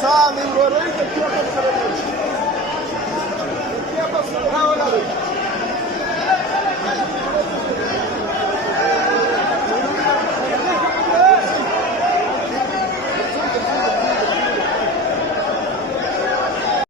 passar, lembrou aí que aqui é a passadeira. Aqui é a passadeira, olha ali.